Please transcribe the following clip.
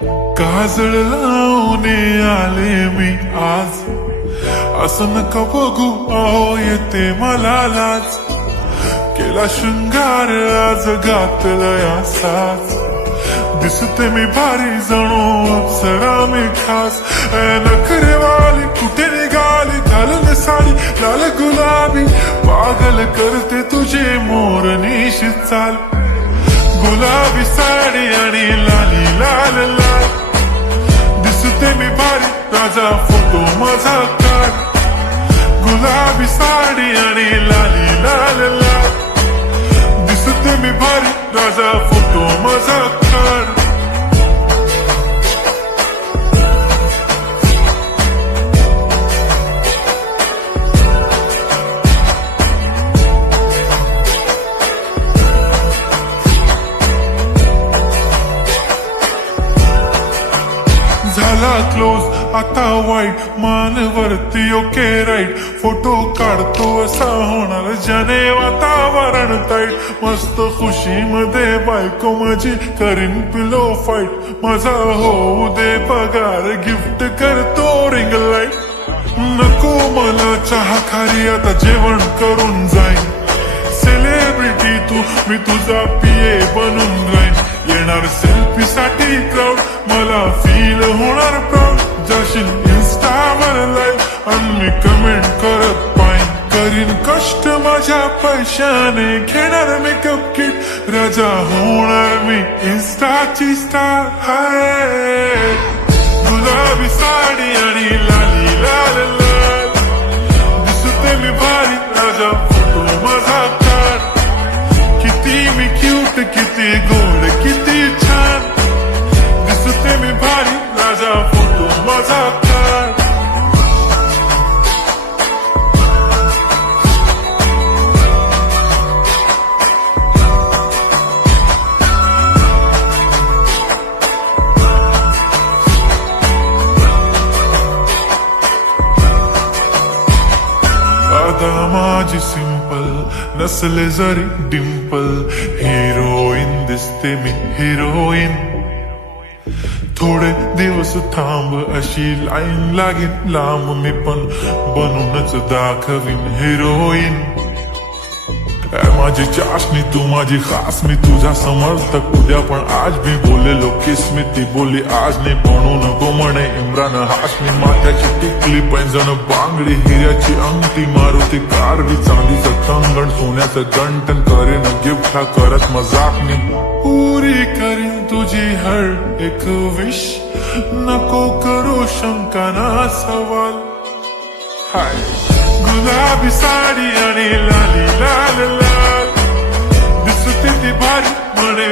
काजळ लावून आले मी आज, असं नका बघू अहो येते मला लाज. केला शृंगार आज घातलाय असाच, दिसते मी भारी जणू अप्सरा मी खास. नखरेवाली कुठे निघाली घालून साडी लाल गुलाबी, पागल करते तुझे मोरनीशी चाल. गुलाबी साडी आणि लाली लाल लाल, दिसते मी भारी राजा फोटो माझा काढ. गुलाबी साडी आणि लाली लाल लाल, दिसते मी भारी राजा फोटो माझा काढ. झाला क्लोज आता वाईट, मानवरती ओके राईट. फोटो काढतो असा होणार ज्याने वातावरण ताईट. मस्त खुशीमध्ये बायको माझी करीन पिलो फाईट. माझा होऊ दे पगार गिफ्ट करतो रिंग लाईट. नको मला चहा खारी आता जेवण करून जाईन. सेलिब्रिटी तू मी तुझा पिये बनून राहीन. येणार सेल्फी साठी क्राऊड मला फील होणार प्राऊड. जाशील इन्स्टावर लाईव्ह आणि मी कमेंट करत पाईन. करीन कष्ट माझ्या पैशाने घेणार मेकअप किट. राजा होणार मी इन्स्टाची स्टार. हाय गुलाबी साडी आणि लाली लाल लाल, दिसते मी भारी राजा फोटो माझा काढ. किती मी क्यूट किती गोड किती छान, दिसते मी भारी राजा फोटो माझा काढ. आता माझी सिंपल नसले जरी डिंपल, हिरोईन दिसते मी हिरोईन. थोडे दिवस थांब अशी लाईन लागेल लांब, मी पण बनूनच दाखवीन हिरोईन. माझी चाशनी तू माझी खास, मी तुझा समर्थक उद्या पण आज मी बोलेलो किस मी. ती बोली आज नाही बनू नको म्हणे इम्रान हाशमी. माथ्याची टिकली पैंजण बांगडी हिऱ्याची अंगठी, मारुती कारवी चांदीचं कंगण सोन्याचं गंटन. करेन गिफ्ट हा करत मजाक मी. पुरी करीन तुझी हर एक विश, नको करू शंका ना सवाल. हाय गुलाबी साडी आणि लाली लाल लाल, दिसते ती भारी म्हणे